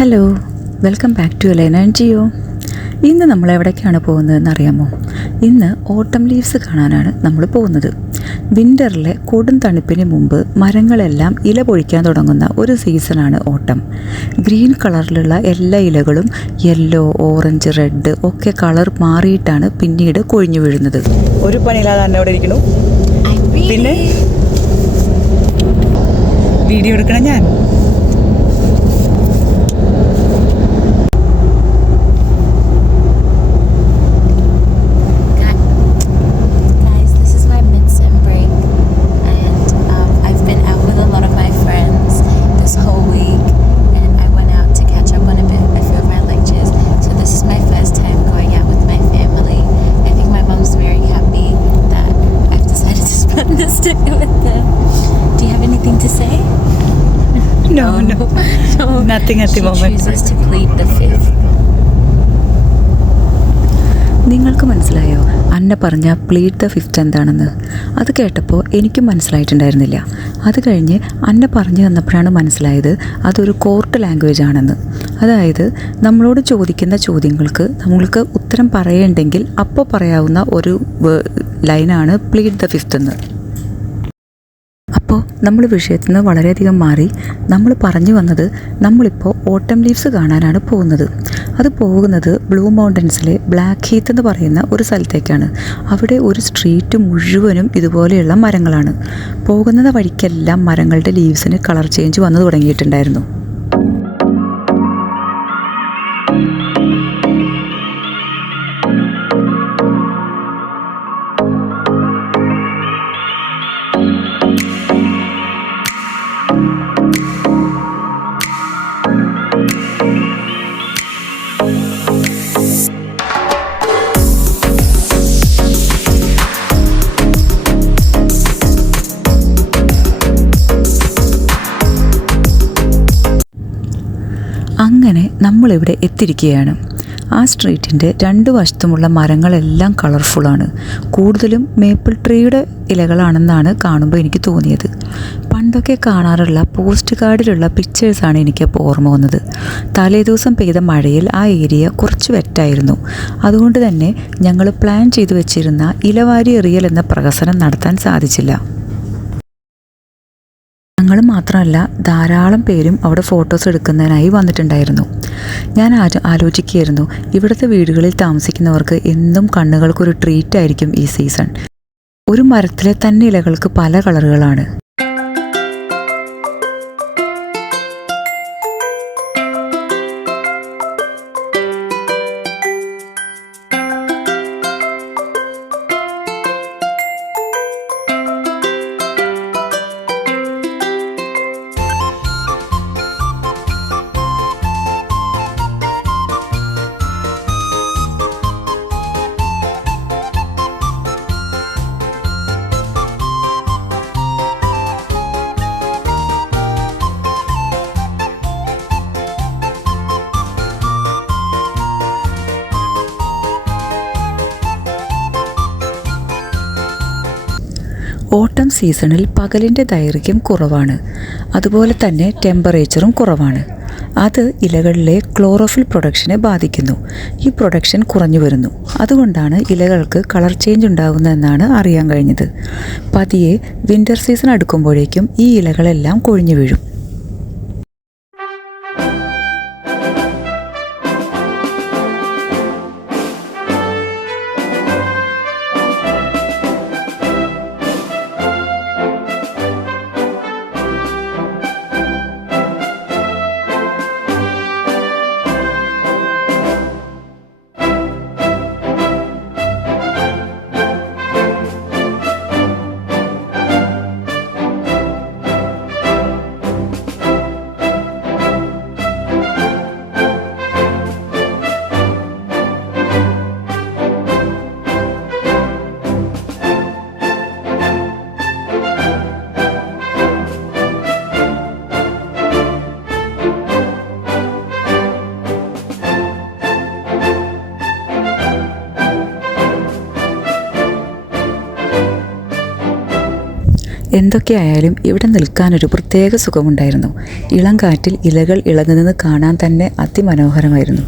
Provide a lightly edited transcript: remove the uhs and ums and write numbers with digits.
Hello, welcome back to Elaina and Jio. ഇന്ന് നമ്മൾ എവിടേക്കാണ് പോകുന്നതെന്ന് അറിയാമോ? ഇന്ന് ഓട്ടം ലീവ്സ് കാണാനാണ് നമ്മൾ പോകുന്നത്. വിൻ്ററിലെ കൊടും തണുപ്പിന് മുമ്പ് മരങ്ങളെല്ലാം ഇല പൊഴിക്കാൻ തുടങ്ങുന്ന ഒരു സീസണാണ് ഓട്ടം. ഗ്രീൻ കളറിലുള്ള എല്ലാ ഇലകളും യെല്ലോ, ഓറഞ്ച്, റെഡ് ഒക്കെ കളർ മാറിയിട്ടാണ് പിന്നീട് കൊഴിഞ്ഞു വീഴുന്നത്. ഒരു പണിയില്ലാതെ തന്നെ അവിടെ ഇരിക്കണു. പിന്നെ വീഡിയോ എടുക്കണം ഞാൻ. Nothing at the moment. She chooses to plead the fifth. നിങ്ങൾക്ക് മനസ്സിലായോ അന്ന പറഞ്ഞ പ്ലീഡ് ദ ഫിഫ്ത്ത് എന്താണെന്ന്? അത് കേട്ടപ്പോൾ എനിക്കും മനസ്സിലായിട്ടുണ്ടായിരുന്നില്ല. അത് കഴിഞ്ഞ് അന്ന പറഞ്ഞു തന്നപ്പോഴാണ് മനസ്സിലായത് അതൊരു കോർട്ട് ലാംഗ്വേജ് ആണെന്ന്. അതായത് നമ്മളോട് ചോദിക്കുന്ന ചോദ്യങ്ങൾക്ക് നമ്മൾക്ക് ഉത്തരം പറയേണ്ടെങ്കിൽ അപ്പോൾ പറയാവുന്ന ഒരു ലൈനാണ് പ്ലീഡ് ദ ഫിഫ്ത്ത് എന്ന്. അപ്പോൾ നമ്മൾ വിഷയത്തിൽ നിന്ന് വളരെയധികം മാറി. നമ്മൾ പറഞ്ഞു വന്നത് നമ്മളിപ്പോൾ ഓട്ടം ലീവ്സ് കാണാനാണ് പോകുന്നത്. അത് പോകുന്നത് ബ്ലൂ മൗണ്ടൻസിലെ ബ്ലാക്ക് ഹീത്ത് എന്ന് പറയുന്ന ഒരു സ്ഥലത്തേക്കാണ്. അവിടെ ഒരു സ്ട്രീറ്റ് മുഴുവനും ഇതുപോലെയുള്ള മരങ്ങളാണ്. പോകുന്ന വഴിക്കെല്ലാം മരങ്ങളുടെ ലീവ്സിന് കളർ ചേഞ്ച് വന്നു തുടങ്ങിയിട്ടുണ്ടായിരുന്നു. അങ്ങനെ നമ്മളിവിടെ എത്തിയിരിക്കുകയാണ്. ആ സ്ട്രീറ്റിൻ്റെ രണ്ട് വശത്തുമുള്ള മരങ്ങളെല്ലാം കളർഫുള്ളാണ്. കൂടുതലും മേപ്പിൾ ട്രീയുടെ ഇലകളാണെന്നാണ് കാണുമ്പോൾ എനിക്ക് തോന്നിയത്. പണ്ടൊക്കെ കാണാറുള്ള പോസ്റ്റ് കാർഡിലുള്ള പിക്ചേഴ്സാണ് എനിക്കപ്പോൾ ഓർമ്മ വന്നത്. തലേദിവസം പെയ്ത മഴയിൽ ആ ഏരിയ കുറച്ച് വെറ്റായിരുന്നു. അതുകൊണ്ട് തന്നെ ഞങ്ങൾ പ്ലാൻ ചെയ്തു വെച്ചിരുന്ന ഇലവാരി എറിയൽ എന്ന പ്രഹസനം നടത്താൻ സാധിച്ചില്ല. ഞങ്ങൾ മാത്രമല്ല, ധാരാളം പേരും അവിടെ ഫോട്ടോസ് എടുക്കുന്നതിനായി വന്നിട്ടുണ്ടായിരുന്നു. ഞാൻ ആലോചിക്കുകയായിരുന്നു, ഇവിടുത്തെ വീടുകളിൽ താമസിക്കുന്നവർക്ക് എന്നും കണ്ണുകൾക്കൊരു ട്രീറ്റ് ആയിരിക്കും ഈ സീസൺ. ഒരു മരത്തിലെ തന്നെ ഇലകൾക്ക് പല കളറുകളാണ്. ഓട്ടം സീസണിൽ പകലിൻ്റെ ദൈർഘ്യം കുറവാണ്. അതുപോലെ തന്നെ ടെമ്പറേച്ചറും കുറവാണ്. അത് ഇലകളിലെ ക്ലോറോഫിൽ പ്രൊഡക്ഷനെ ബാധിക്കുന്നു. ഈ പ്രൊഡക്ഷൻ കുറഞ്ഞു വരുന്നു. അതുകൊണ്ടാണ് ഇലകൾക്ക് കളർ ചേഞ്ച് ഉണ്ടാകുന്നതെന്നാണ് അറിയാൻ കഴിഞ്ഞത്. പതിയെ വിൻ്റർ സീസൺ അടുക്കുമ്പോഴേക്കും ഈ ഇലകളെല്ലാം കൊഴിഞ്ഞു വീഴും. എന്തൊക്കെയായാലും ഇവിടെ നിൽക്കാനൊരു പ്രത്യേക സുഖമുണ്ടായിരുന്നു. ഇളം കാറ്റിൽ ഇലകൾ ഇളകുന്നത് കാണാൻ തന്നെ അതിമനോഹരമായിരുന്നു.